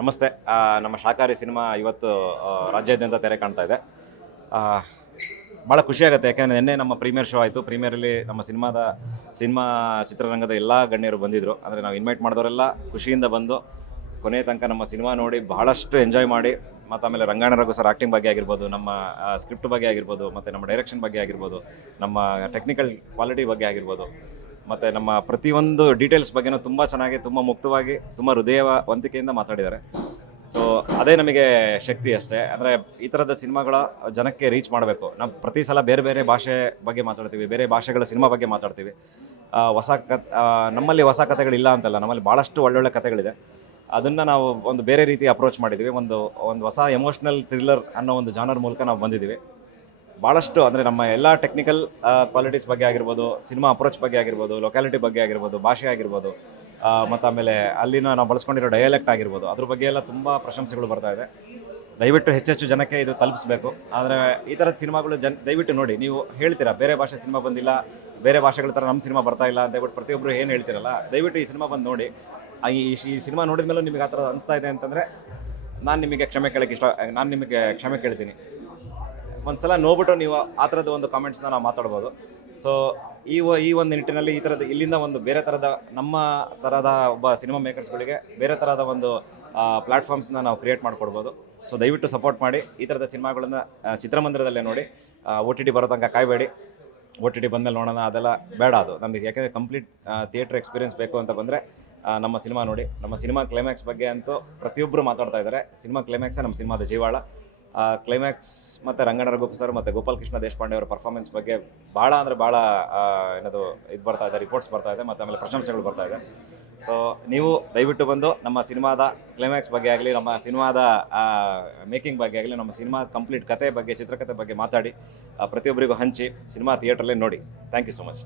ನಮಸ್ತೆ. ನಮ್ಮ ಶಾಕಾರಿ ಸಿನಿಮಾ ಇವತ್ತು ರಾಜ್ಯಾದ್ಯಂತ ತೆರೆ ಕಾಣ್ತಾ ಇದೆ. ಭಾಳ ಖುಷಿಯಾಗುತ್ತೆ ಯಾಕೆಂದರೆ ನಿನ್ನೆ ನಮ್ಮ ಪ್ರೀಮಿಯರ್ ಶೋ ಆಯಿತು. ಪ್ರೀಮಿಯರಲ್ಲಿ ನಮ್ಮ ಸಿನಿಮಾದ, ಸಿನಿಮಾ ಚಿತ್ರರಂಗದ ಎಲ್ಲ ಗಣ್ಯರು ಬಂದಿದ್ದರು ಅಂದರೆ ನಾವು ಇನ್ವೈಟ್ ಮಾಡಿದವರೆಲ್ಲ ಖುಷಿಯಿಂದ ಬಂದು ಕೊನೆಯ ತನಕ ನಮ್ಮ ಸಿನಿಮಾ ನೋಡಿ ಬಹಳಷ್ಟು ಎಂಜಾಯ್ ಮಾಡಿ, ಮತ್ತು ಆಮೇಲೆ ರಂಗಾಯಣ ರಘು ಸರ್ ಆ್ಯಕ್ಟಿಂಗ್ ಬಗ್ಗೆ ಆಗಿರ್ಬೋದು, ನಮ್ಮ ಸ್ಕ್ರಿಪ್ಟ್ ಬಗ್ಗೆ ಆಗಿರ್ಬೋದು, ಮತ್ತು ನಮ್ಮ ಡೈರೆಕ್ಷನ್ ಬಗ್ಗೆ ಆಗಿರ್ಬೋದು, ನಮ್ಮ ಟೆಕ್ನಿಕಲ್ ಕ್ವಾಲಿಟಿ ಬಗ್ಗೆ ಆಗಿರ್ಬೋದು. ಮತ್ತು ನಮ್ಮ ಪ್ರತಿಯೊಂದು ಡೀಟೇಲ್ಸ್ ಬಗ್ಗೆನೂ ತುಂಬ ಚೆನ್ನಾಗಿ, ತುಂಬ ಮುಕ್ತವಾಗಿ, ತುಂಬ ಹೃದಯವಂತಿಕೆಯಿಂದ ಮಾತಾಡಿದ್ದಾರೆ. ಸೊ ಅದೇ ನಮಗೆ ಶಕ್ತಿ ಅಷ್ಟೇ. ಅಂದರೆ ಈ ಥರದ ಸಿನಿಮಾಗಳ ಜನಕ್ಕೆ ರೀಚ್ ಮಾಡಬೇಕು. ನಾವು ಪ್ರತಿ ಸಲ ಬೇರೆ ಬೇರೆ ಭಾಷೆ ಬಗ್ಗೆ ಮಾತಾಡ್ತೀವಿ, ಬೇರೆ ಭಾಷೆಗಳ ಸಿನಿಮಾ ಬಗ್ಗೆ ಮಾತಾಡ್ತೀವಿ. ಹೊಸ ನಮ್ಮಲ್ಲಿ ಹೊಸ ಕಥೆಗಳಿಲ್ಲ ಅಂತಲ್ಲ, ನಮ್ಮಲ್ಲಿ ಭಾಳಷ್ಟು ಒಳ್ಳೊಳ್ಳೆ ಕಥೆಗಳಿದೆ. ಅದನ್ನು ನಾವು ಒಂದು ಬೇರೆ ರೀತಿ ಅಪ್ರೋಚ್ ಮಾಡಿದ್ದೀವಿ. ಒಂದು ಒಂದು ಹೊಸ ಎಮೋಷ್ನಲ್ ಥ್ರಿಲ್ಲರ್ ಅನ್ನೋ ಒಂದು ಜಾನರ್ ಮೂಲಕ ನಾವು ಬಂದಿದ್ದೀವಿ. ಭಾಳಷ್ಟು ಅಂದರೆ ನಮ್ಮ ಎಲ್ಲ ಟೆಕ್ನಿಕಲ್ ಕ್ವಾಲಿಟೀಸ್ ಬಗ್ಗೆ ಆಗಿರ್ಬೋದು ಸಿನಿಮಾ ಅಪ್ರೋಚ್ ಬಗ್ಗೆ ಆಗಿರ್ಬೋದು ಲೊಕ್ಯಾಲಿಟಿ ಬಗ್ಗೆ ಆಗಿರ್ಬೋದು, ಭಾಷೆ ಆಗಿರ್ಬೋದು ಮತ್ತು ಆಮೇಲೆ ಅಲ್ಲಿನ ನಾವು ಬಳಸ್ಕೊಂಡಿರೋ ಡಯಾಲೆಕ್ಟ್ ಆಗಿರ್ಬೋದು, ಅದ್ರ ಬಗ್ಗೆ ಎಲ್ಲ ತುಂಬ ಪ್ರಶಂಸೆಗಳು ಬರ್ತಾ ಇದೆ. ದಯವಿಟ್ಟು ಹೆಚ್ಚೆಚ್ಚು ಜನಕ್ಕೆ ಇದು ತಲುಪಿಸ್ಬೇಕು. ಆದರೆ ಈ ಥರದ ಸಿನಿಮಾಗಳು ಜನ, ದಯವಿಟ್ಟು ನೋಡಿ, ನೀವು ಹೇಳ್ತೀರಾ, ಬೇರೆ ಭಾಷೆ ಸಿನಿಮಾ ಬಂದಿಲ್ಲ, ಬೇರೆ ಭಾಷೆಗಳ ಥರ ನಮ್ಮ ಸಿನಿಮಾ ಬರ್ತಾ ಇಲ್ಲ ದಯವಿಟ್ಟು ಪ್ರತಿಯೊಬ್ಬರು ಏನು ಹೇಳ್ತಿರಲ್ಲ, ದಯವಿಟ್ಟು ಈ ಸಿನಿಮಾ ಬಂದು ನೋಡಿ. ಈ ಈ ಸಿನಿಮಾ ನೋಡಿದ ಮೇಲೂ ನಿಮಗೆ ಆ ಥರ ಅನಿಸ್ತಾ ಇದೆ ಅಂತಂದರೆ ನಾನು ನಿಮಗೆ ಕ್ಷಮೆ ಕೇಳೋಕ್ಕೆ ಇಷ್ಟ, ನಾನು ನಿಮಗೆ ಕ್ಷಮೆ ಕೇಳ್ತೀನಿ. ಒಂದ್ಸಲ ನೋಡ್ಬಿಟ್ಟು ನೀವು ಆ ಥರದ ಒಂದು ಕಾಮೆಂಟ್ಸ್ನ ನಾವು ಮಾತಾಡ್ಬೋದು. ಸೊ ಈ ಈ ಒಂದು ನಿಟ್ಟಿನಲ್ಲಿ ಈ ಥರದ ಇಲ್ಲಿಂದ ಒಂದು ಬೇರೆ ಥರದ ನಮ್ಮ ಥರದ ಒಬ್ಬ ಸಿನಿಮಾ ಮೇಕರ್ಸ್ಗಳಿಗೆ ಬೇರೆ ಥರದ ಒಂದು ಪ್ಲ್ಯಾಟ್ಫಾರ್ಮ್ಸ್ನ ನಾವು ಕ್ರಿಯೇಟ್ ಮಾಡಿಕೊಡ್ಬೋದು. ಸೊ ದಯವಿಟ್ಟು ಸಪೋರ್ಟ್ ಮಾಡಿ ಈ ಥರದ ಸಿನಿಮಾಗಳನ್ನ ಚಿತ್ರಮಂದಿರದಲ್ಲೇ ನೋಡಿ. ಒ ಟಿ ಟಿ ಬರೋ ತನಕ ಕಾಯಬೇಡಿ. ಒ ಟಿ ಟಿ ಬಂದಮೇಲೆ ನೋಡೋಣ, ಅದೆಲ್ಲ ಬೇಡ ಅದು. ನಮಗೆ ಯಾಕೆಂದರೆ ಕಂಪ್ಲೀಟ್ ಥಿಯೇಟ್ರ್ ಎಕ್ಸ್ಪೀರಿಯನ್ಸ್ ಬೇಕು ಅಂತ ಬಂದರೆ ನಮ್ಮ ಸಿನಿಮಾ ನೋಡಿ. ನಮ್ಮ ಸಿನಿಮಾ ಕ್ಲೈಮ್ಯಾಕ್ಸ್ ಬಗ್ಗೆ ಅಂತೂ ಪ್ರತಿಯೊಬ್ಬರು ಮಾತಾಡ್ತಾ ಇದ್ದಾರೆ. ಸಿನಿಮಾ ಕ್ಲೈಮ್ಯಾಕ್ಸೇ ನಮ್ಮ ಸಿನಿಮಾದ ಜೀವಾಳ. ಕ್ಲೈಮ್ಯಾಕ್ಸ್ ಮತ್ತು ರಂಗಣ ರಘುಪ್ಪ ಸರ್ ಮತ್ತು ಗೋಪಾಲ್ ಕೃಷ್ಣ ದೇಶಪಾಂಡೆ ಅವರ ಪರ್ಫಾರ್ಮೆನ್ಸ್ ಬಗ್ಗೆ ಭಾಳ ಅಂದರೆ ಭಾಳ ಏನದು ಇದು ಬರ್ತಾ ಇದೆ ರಿಪೋರ್ಟ್ಸ್ ಬರ್ತಾ ಇದೆ ಮತ್ತು ಆಮೇಲೆ ಪ್ರಶಂಸೆಗಳು ಬರ್ತಾ ಇದೆ. ಸೊ ನೀವು ದಯವಿಟ್ಟು ಬಂದು ನಮ್ಮ ಸಿನಿಮಾದ ಕ್ಲೈಮ್ಯಾಕ್ಸ್ ಬಗ್ಗೆ ಆಗಲಿ, ನಮ್ಮ ಸಿನಿಮಾದ ಮೇಕಿಂಗ್ ಬಗ್ಗೆ ಆಗಲಿ, ನಮ್ಮ ಸಿನಿಮಾ ಕಂಪ್ಲೀಟ್ ಕತೆ ಬಗ್ಗೆ ಚಿತ್ರಕಥೆ ಬಗ್ಗೆ ಮಾತಾಡಿ ಪ್ರತಿಯೊಬ್ಬರಿಗೂ ಹಂಚಿ ಸಿನಿಮಾ ಥಿಯೇಟ್ರಲ್ಲೇ ನೋಡಿ. Thank you so much